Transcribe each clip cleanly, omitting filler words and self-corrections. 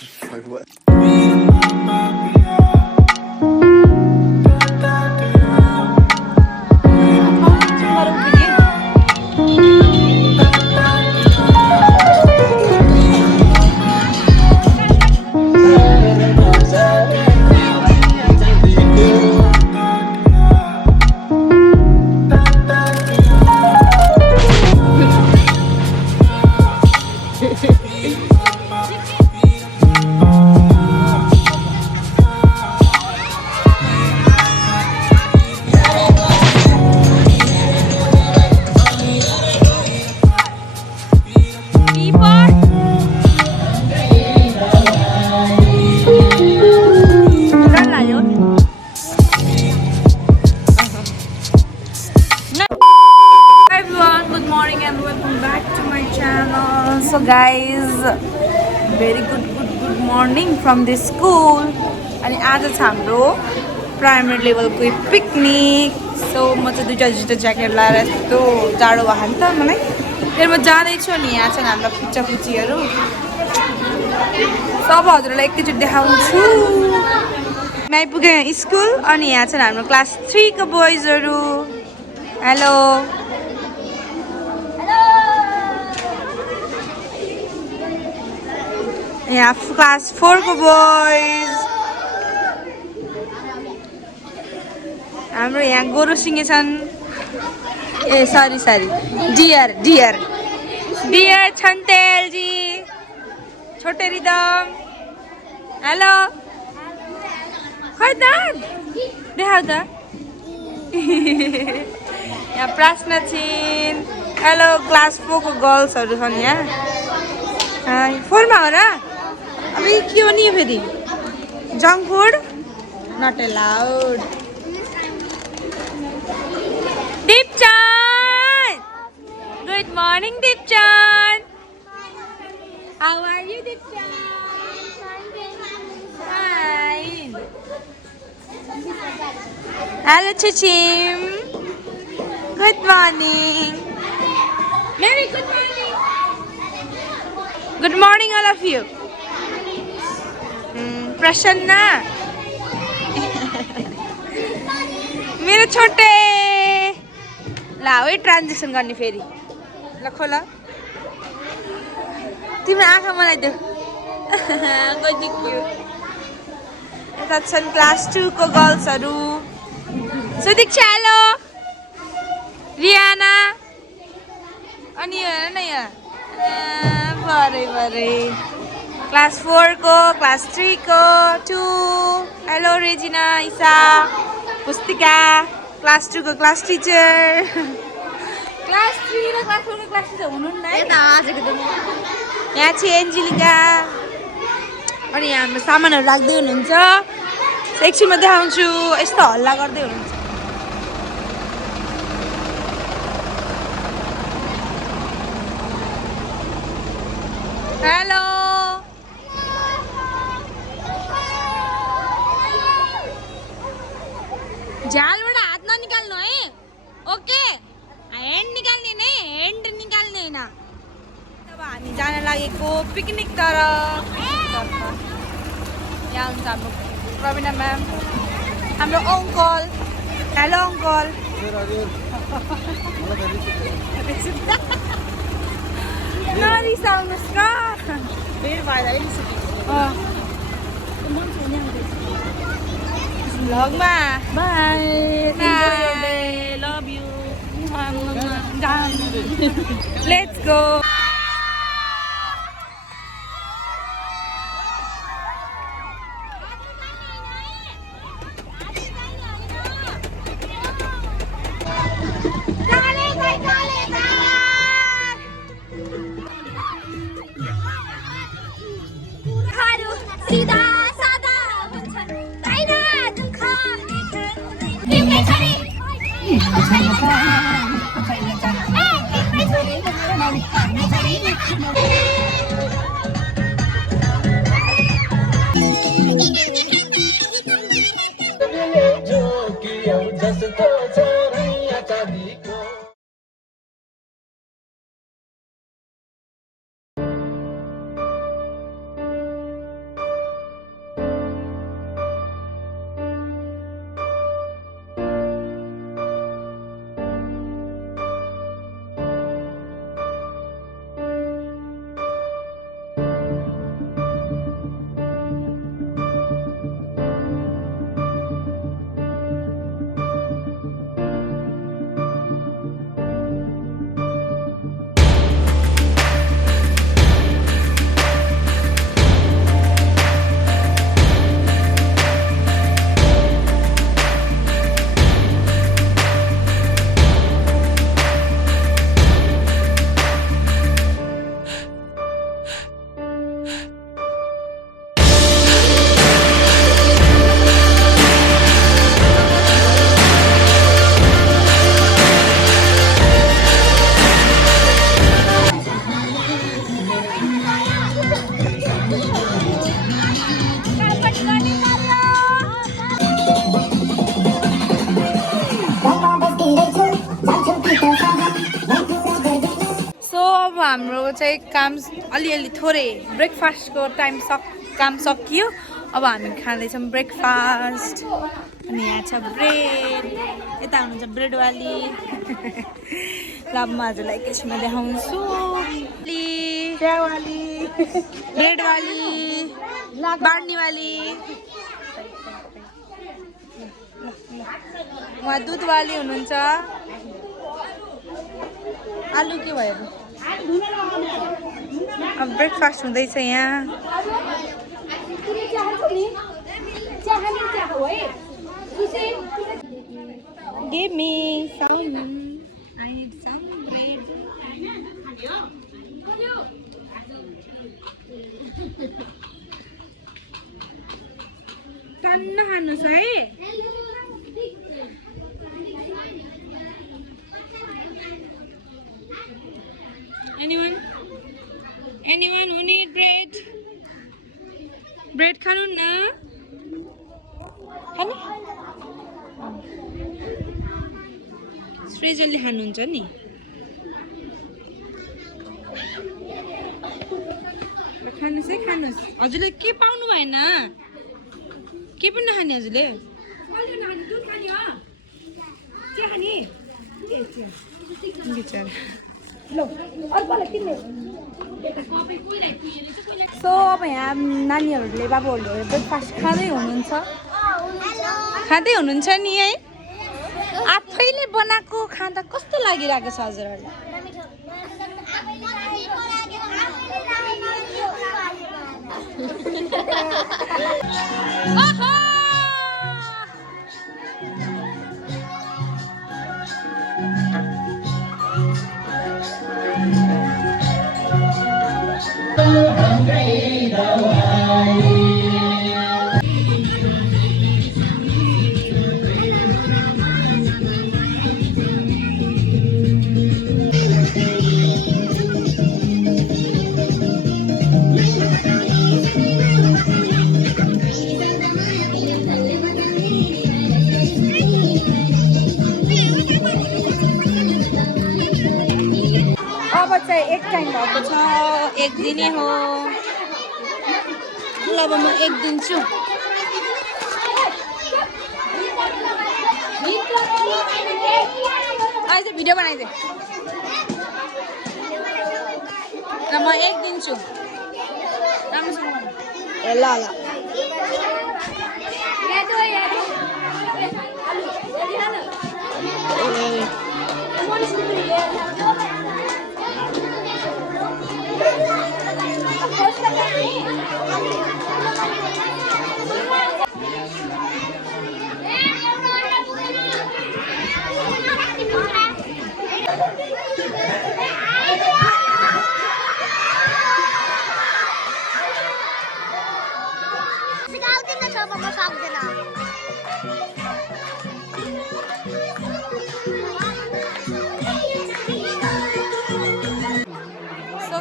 Like what? So guys, very good morning from the school. अनि आज छ हाम्रो प्राइमेरी लेभलको पिकनिक. सो म चाहिँ दुईटा ज्याकेट लाएर यस्तो जाडो भयो नि त मलाई. फेरि म जाँदैछु नि यहाँ छन् हाम्रा पुच्चापुच्चीहरू. सब हजुरलाई एकैचोटि देखाउँछु. म आइपुगेँ स्कुल अनि यहाँ छन् हाम्रो क्लास 3 को बोइजहरू. हेलो. यहाँ क्लास 4 को बोइज. हाम्रो यहाँ गोरु सिंगे छन्. ए सरी डियर छन्तेल जी, छोटे रिदम. हेलो खै त देखाउ त. यहाँ प्रार्थना छिन्. हेलो क्लास 4 को गर्ल्सहरू छन् यहाँ. 4 मा हो र. अब के हो नि फेरि junk food not allowed. Deepchand, good morning Deepchand. How are you Deepchand? Fine. Hello Chichim, good morning. मेरी good morning. Good morning all of you. Prasanna मेरो छोटे. ला है ट्रान्जेक्सन गर्ने फेरि. ल खोल. तिम्रो आँखा मलाई देऊ. कति क्युट. यता छन् क्लास 2 को गर्ल्सहरू. सुदीक्षा हेलो. रियाना अनि हेर न यहाँ भरे क्लास 4 को, क्लास 3 को, 2. हेलो रेजिना, ईसा, पुस्तिका. क्लास 2 को क्लास टिचर. क्लास 3 र क्लास 4 को क्लास टिचर हुनुहुन्न है. यहाँ चाहिँ एन्जेलिका. अनि यहाँ हाम्रो सामानहरू राख्दै हुनुहुन्छ. एकछिनमा देखाउँछु. यस्तो हल्ला गर्दै हुनुहुन्छ. हेलो. झालबाट हात ननिकाल्नु है. ओके. ह्यान्ड निकाल्ने नै, ह्यान्ड निकाल्ने होइन. अब हामी जान लागेको पिकनिक तरफ. यहाँ हुन्छ हाम्रो प्रवीणा म्याम, हाम्रो अङ्कल. Hello uncle. नरिसाउनुहोस् न. फेरि भएर भ्लगमा bye. Love you. Let's go. हाम्रो चाहिँ काम अलिअलि थोरै ब्रेकफास्टको काम सकियो। अब हामी खाँदैछौँ ब्रेकफास्ट। अनि यहाँ छ ब्रेड, यता हुनुहुन्छ ब्रेडवाली। ल म हजुरलाई एकैछिनमा देखाउँछु। ब्रेडवाली, बाँड्नेवाली, उहाँ दुधवाली हुनुहुन्छ। आलु के भयो? अब ब्रेकफास्ट हुँदैछ यहाँ। Give me some. I need some bread. टन्न खानुहोस् है। Anyone who need bread? Bread खानु न? खानु? सृजनले खानुहुन्छ नि। खानुहोस् है खानुहोस्। हजुरले के पाउनु भएन? के पनि नखाने हजुरले? बिचरा। सो अब यहाँ नानीहरूले बाबुहरूले ब्रेकफास्ट खाँदै हुनुहुन्छ नि है। आफैले बनाएको खाँदा कस्तो लागिरहेको छ हजुरहरूलाई? अब चाहिँ एक टाइम भएको छ, एक दिनै हो। ल अब म एक दिन्छु। आज भिडियो बनाइदे। ल म एक दिन्छु। राम्रोसँग ल ल।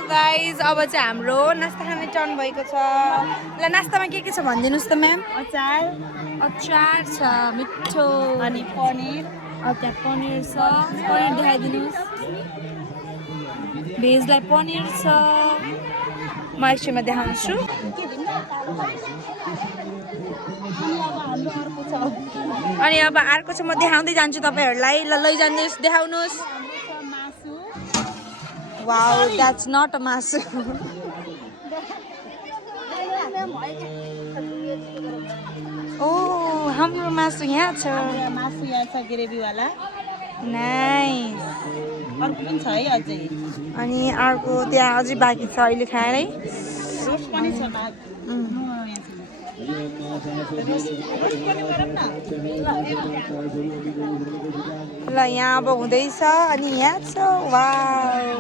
गाइज अब चाहिँ हाम्रो नास्ता खाने टर्न भएको छ। ल नास्तामा के छ भनिदिनुहोस् त म्याम। अचार छ, मिठो अनि पनिर। त्यहाँ पनिर छ, पनिर देखाइदिनुहोस्। भेजलाई पनिर छ, म एकछिनमा देखाउँछु। अनि अब अर्को छ, म देखाउँदै जान्छु तपाईँहरूलाई। ल लैजानुहोस्, देखाउनुहोस्। Wow, that's not a masu. Oh, हाम्रो मासु यहाँ छ। मासु यहाँ छ ग्रेभी वाला। नाइस। अर्को पनि छ है अझै। अनि अर्को त्यहाँ अझै बाँकी छ अहिले खाएरै। रोस्ट पनि छ भात। ल यहाँ अब हुँदैछ अनि यहाँ छ। वाउ।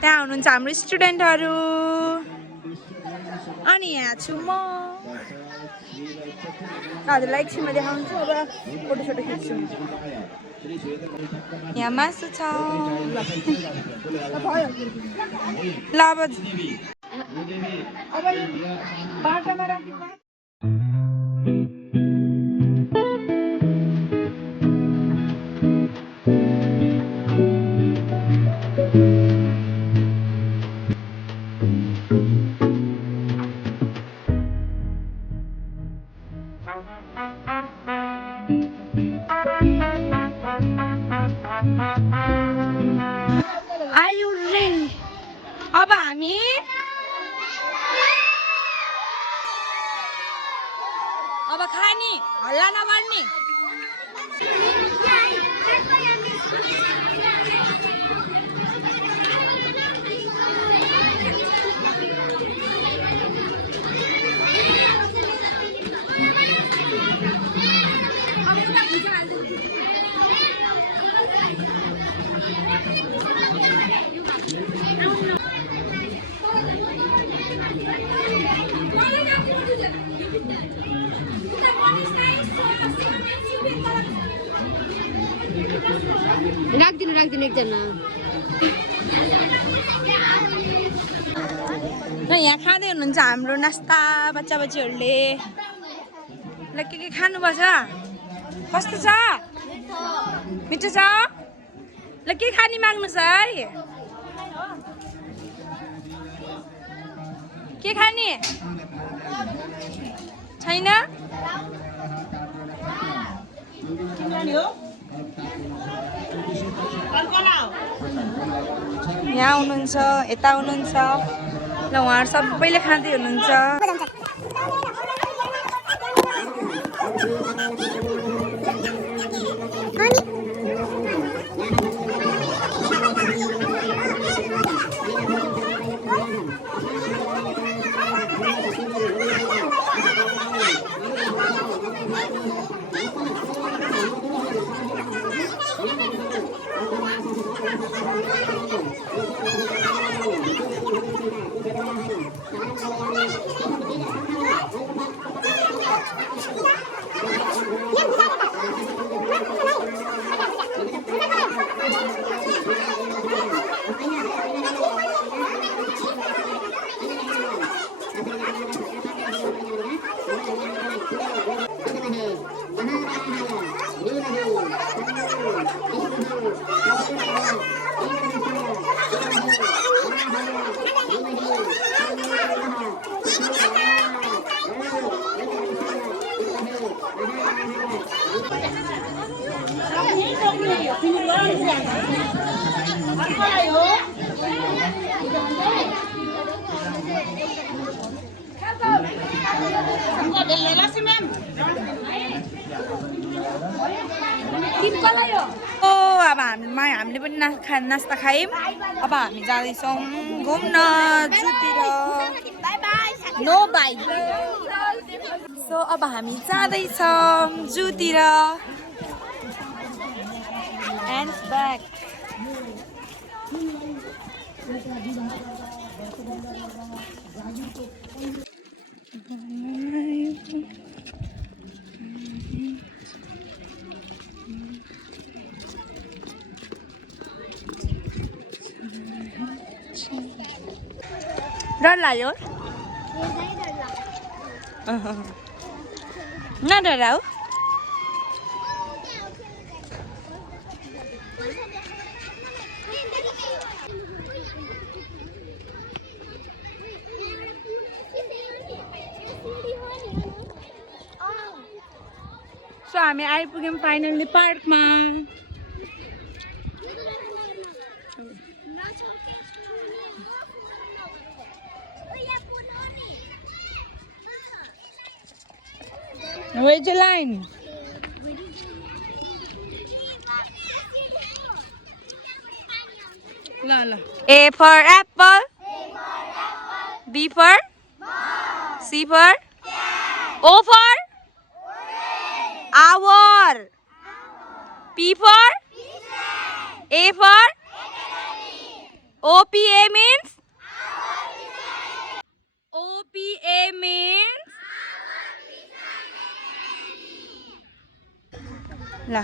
त्यहाँ हुनुहुन्छ हाम्रो स्टुडेन्टहरू अनि यहाँ छु म। हजुरलाई एकछिनमा देखाउँछु। अब फोटोसोटो खिच्छु। यहाँ मासु छ। ल अब बाटोमा राख्नु। अब हामी अब खाने हल्ला नगर्ने राखिदिनु एकजना यहाँ खाँदै हुनुहुन्छ हाम्रो नास्ता बच्चा बच्चीहरूले ल के खानुपर्छ कस्तो छ मिठो छ ल के खाने माग्नुहोस् है के खाने छैन यहाँ हुनुहुन्छ यता हुनुहुन्छ ल उहाँहरू सबैले खाँदै हुनुहुन्छ अब हामीले पनि नास्ता खायौँ अब हामी जाँदैछौँ घुम्न जूतिर नो बाइक सो अब हामी जाँदैछौँ जूतिर एन्ड ब्याक डर लाग्यो नडराऊ सो हामी आइपुग्यौँ फाइनल्ली पार्कमा Where's the line? A for apple. B for C for O for hour. P for A for OPA means OPA means ल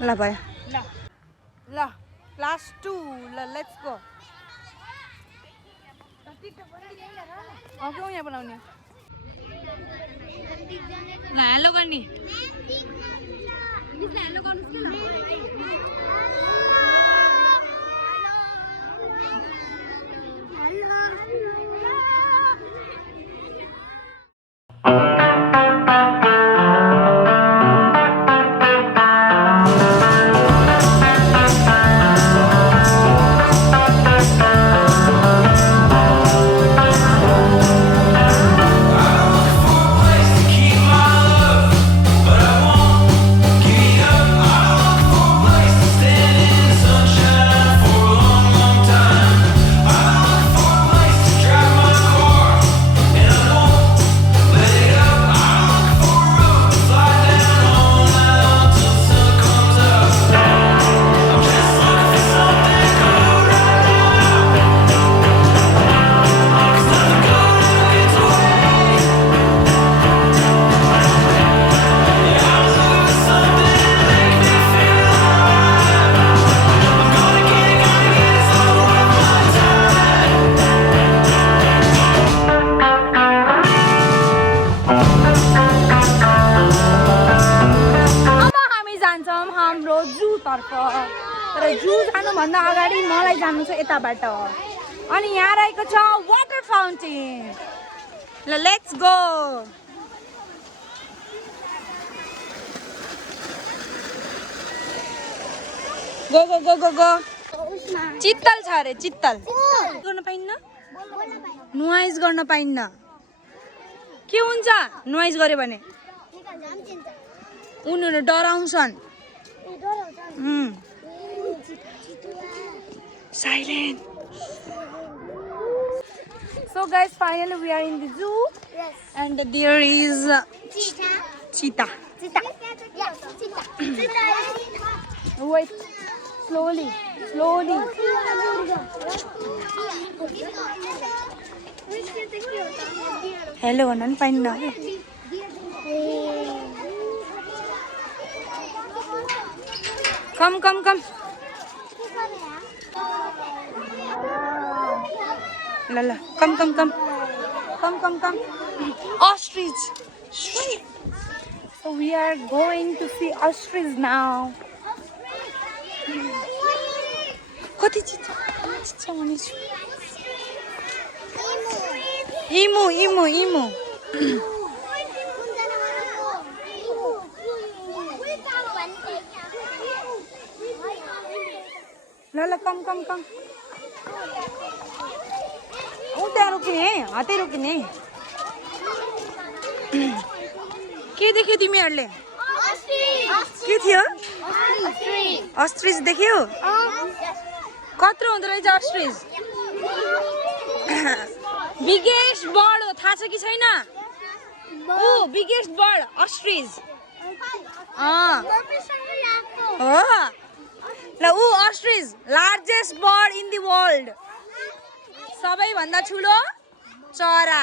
ल भयो ल क्लास 2 ल लेट्स गो क्यों यहाँ बनाउने ल हेलो गर्ने हेलो गर्नुहोस् हाम्रो जूतर्फ। तर जू जानुभन्दा अगाडि मलाई जानु छ यताबाट। अनि यहाँ रहेको छ वाटर फाउन्टेन। ल let's go. Go go go go go. चित्तल छ अरे चित्तल। गर्न पाइन्न? नुहाइज गर्न पाइन्न। के हुन्छ नुहाइज गर्यो भने? उनीहरू डराउँछन्। Silent. So guys, finally we are in the zoo. Yes. And there is Cheetah. cheetah. Yeah, cheetah. Wait, slowly, slowly. Hello, nan pain na. Come, come, come. Lala, come, come, come. Come, come, come. Ostrich. So we are going to see ostrich now. कति चित्त भने छु इमु इमु इमु ल ल कम कम कम ऊ त्यहाँ रोकिने हातै रोकिने के देख्यो तिमीहरूले के थियो अस्ट्रिच देख्यो कत्रो हुँदो रहेछ अस्ट्रिच बिगेस्ट बर्ड हो थाहा छ कि छैन ऊ बिगेस्ट बर्ड अस्ट्रिच हो ल ऊ ostrich largest bird in the world सबैभन्दा ठुलो चरा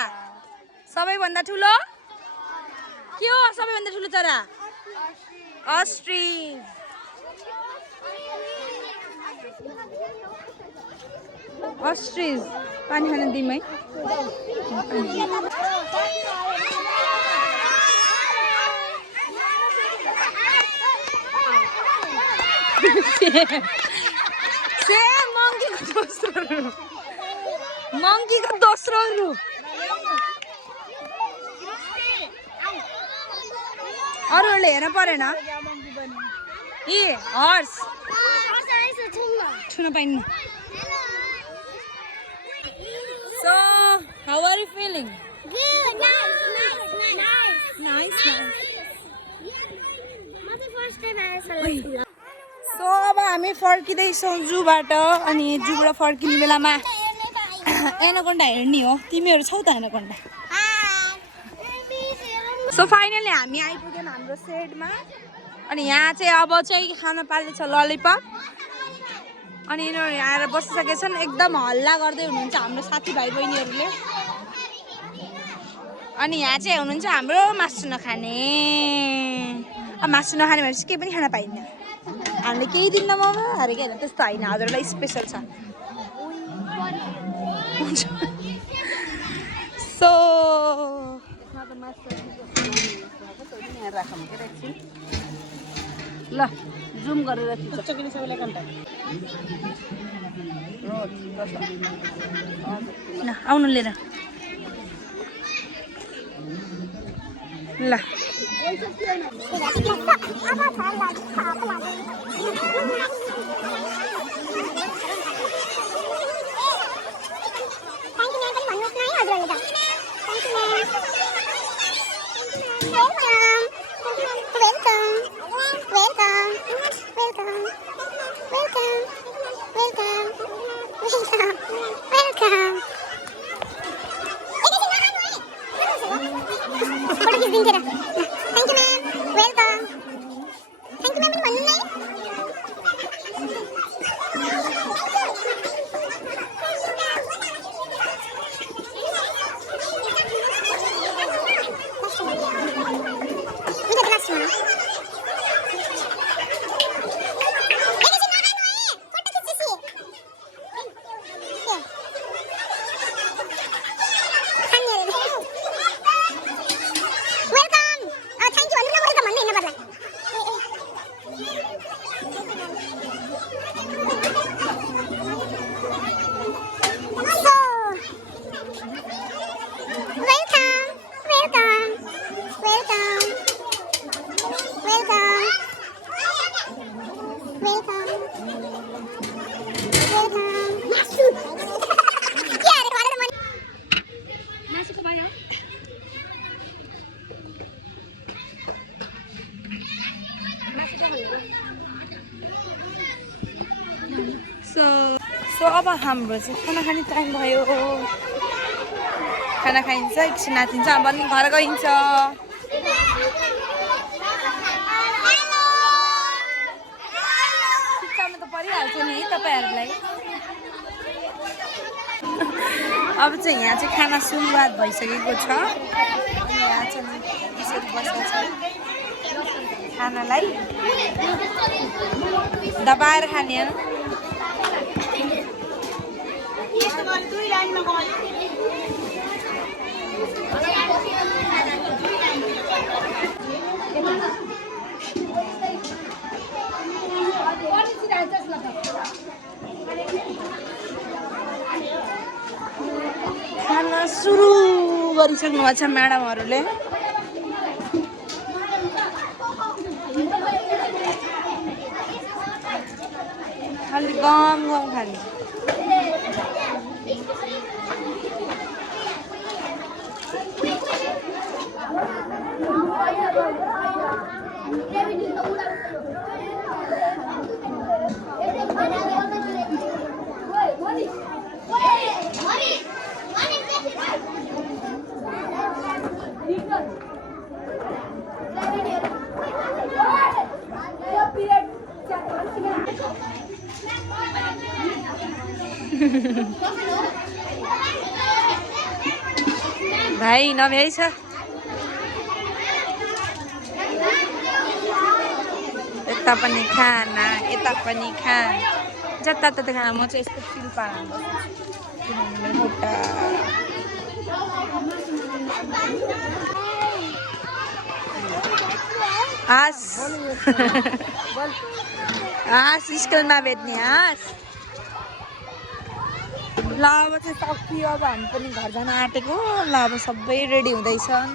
सबैभन्दा ठुलो के हो सबैभन्दा ठुलो चरा अस्ट्रिच अस्ट्रिच पानी खान दिउँ है मङ्कीको दोस्रो रूप अरूहरूले हेर्न परेन ए हर्स छुन पाइन्न So, how are you feeling? Good. Nice. So, अब हामी फर्किँदैछौँ जूबाट अनि जूबाट फर्किने बेलामा एनाकोन्डा हेर्ने हो तिमीहरू छौ त एनाकोन्डा सो फाइनली हामी आइपुग्यौँ हाम्रो सेडमा अनि यहाँ चाहिँ अब चाहिँ खान पालेछ ललिपप अनि यिनीहरू यहाँ आएर बसिसकेछन् एकदम हल्ला गर्दै हुनुहुन्छ हाम्रो साथीभाइ बहिनीहरूले अनि यहाँ चाहिँ हुनुहुन्छ हाम्रो मासु नखाने अब मासु नखाने भनेपछि केही पनि खान पाइन्न हामीले केही दिन्न मोमो अरे के होइन त्यस्तो होइन हजुरलाई स्पेसल छ सो ल जुम गरेर ल आउनु लिएर ल Thank you, ma'am. Welcome. Thank you, ma'am. So अब हाम्रो चाहिँ खाना खाने टाइम भयो खाना खाइन्छ एकछिन नाचिन्छ अब पनि घर गइन्छ शिक्षामा त परिहाल्छ नि है तपाईँहरूलाई अब चाहिँ यहाँ चाहिँ खाना सुरुवात भइसकेको छ यहाँ चाहिँ यसरी बसेको छ खानालाई दबाएर खाने दुई लाइनमा गयो खाना सुरु गरिसक्नु भएको छ म्याडमहरूले खालि गम गम खाने भाइ नभ्याइ छ यता पनि खाना यता पनि खाना जताततै खाना म चाहिँ यस्तो फिल पारामा किनभने खुट्टा हाँस हाँस स्कुलमा भेट्ने हाँस ल अब चाहिँ सकियो अब हामी पनि घर जान आँटेको ल अब सबै रेडी हुँदैछन्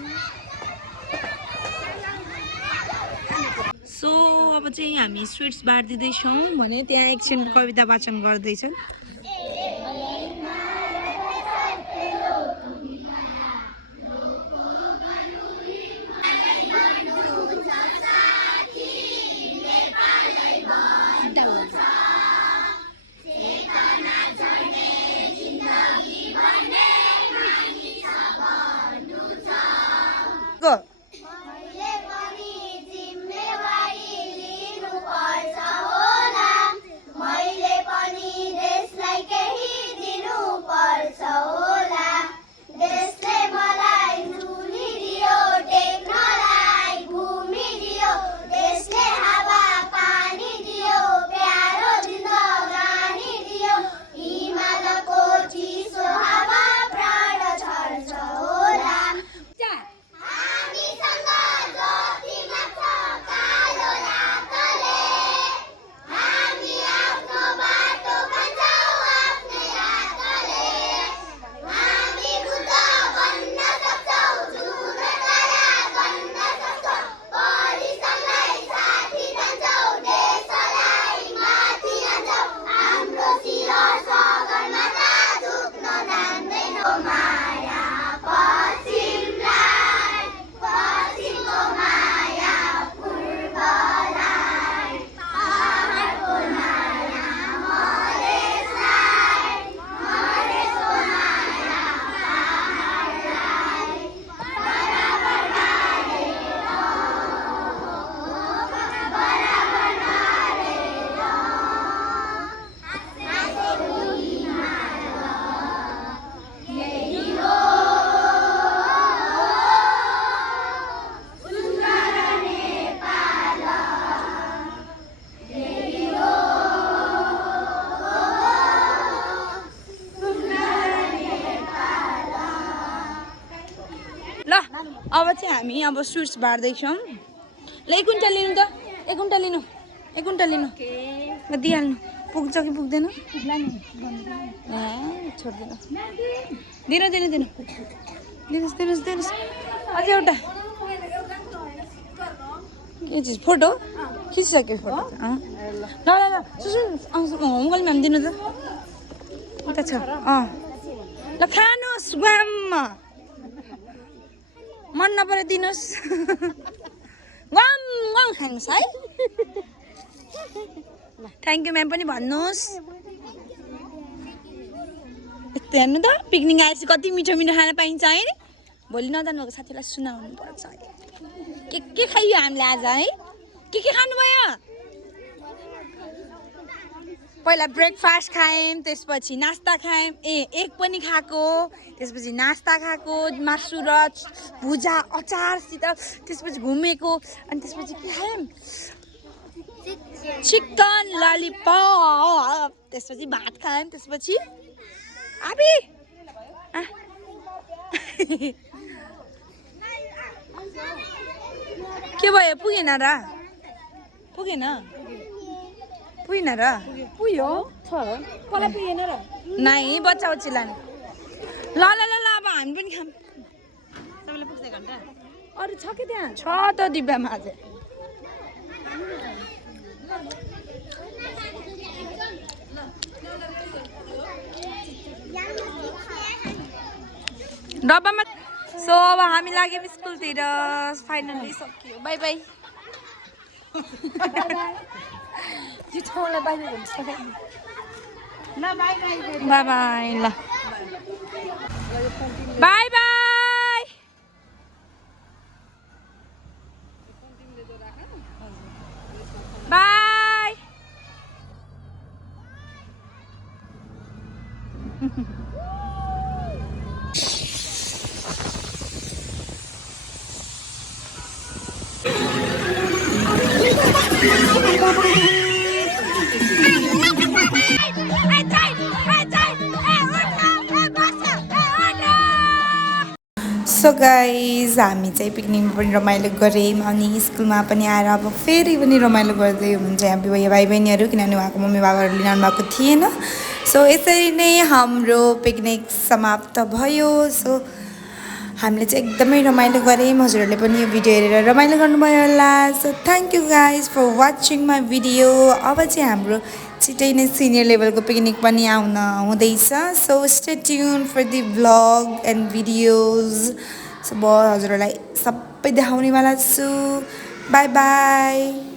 सो अब चाहिँ हामी स्विट्स बाँडिदिँदैछौँ भने त्यहाँ एकछिन कविता वाचन गर्दैछन् अब चाहिँ हामी अब स्विट्स बाँड्दैछौँ ल एक कुन्टल लिनु त एक कुन्टल लिनु एक कुन्टल लिनु म दिइहाल्नु पुग्छ कि पुग्दैन छोड्दिनु दिनुहोस् अझै एउटा के चिज फोटो खिचिसक्यो फोटो ल अङ्कल म्याम दिनु त उता छ ल खानुहोस् वाममा मन नपरे दिनुहोस् वाम वाम खानुहोस् है थ्याङ्क यू म्याम पनि भन्नुहोस् यस्तो हेर्नु त पिकनिक आएपछि कति मिठो मिठो खाना पाइन्छ है भोलि नजानुभएको साथीलाई सुनाउनु पर्छ के खाइयो हामीले आज है के खानुभयो पहिला ब्रेकफास्ट खायौँ त्यसपछि नास्ता खायौँ एक पनि खाएको त्यसपछि नास्ता खाएको मासु र भुजा अचारसित त्यसपछि घुमेको अनि त्यसपछि के खायौँ चिकन ललिपप त्यसपछि भात खायौँ त्यसपछि आबी के भयो पुगेन र पुगेन र पुग्यो नाइ बच्चा बच्ची लाने ल अब हामी पनि खाऊँ अरू छ कि त्यहाँ छ त डिब्बामा अझै डब्बामा सो अब हामी लाग्यौँ स्कुलतिर फाइनली सकियो बाई बाई यो ठाउँलाई बाई हुन्छ ल बाई बाई ल by by by so guys हामी चाहिँ पिकनिकमा पनि रमाइलो गऱ्यौँ अनि स्कुलमा पनि आएर अब फेरि पनि रमाइलो गर्दै हुनुहुन्छ यहाँ भाइ बहिनीहरू किनभने उहाँको मम्मी बाबाहरू लिन आउनुभएको थिएन सो यसरी नै हाम्रो पिकनिक समाप्त भयो सो हामीले चाहिँ एकदमै रमाइलो गऱ्यौँ हजुरहरूले पनि यो भिडियो हेरेर रमाइलो गर्नुभयो होला so thank you guys for watching my video अब चाहिँ हाम्रो छिटै नै सिनियर लेभलको पिकनिक पनि आउन हुँदैछ so stay tuned for the vlog and videos so म हजुरहरूलाई सबै देखाउनेवाला छु बाई बाई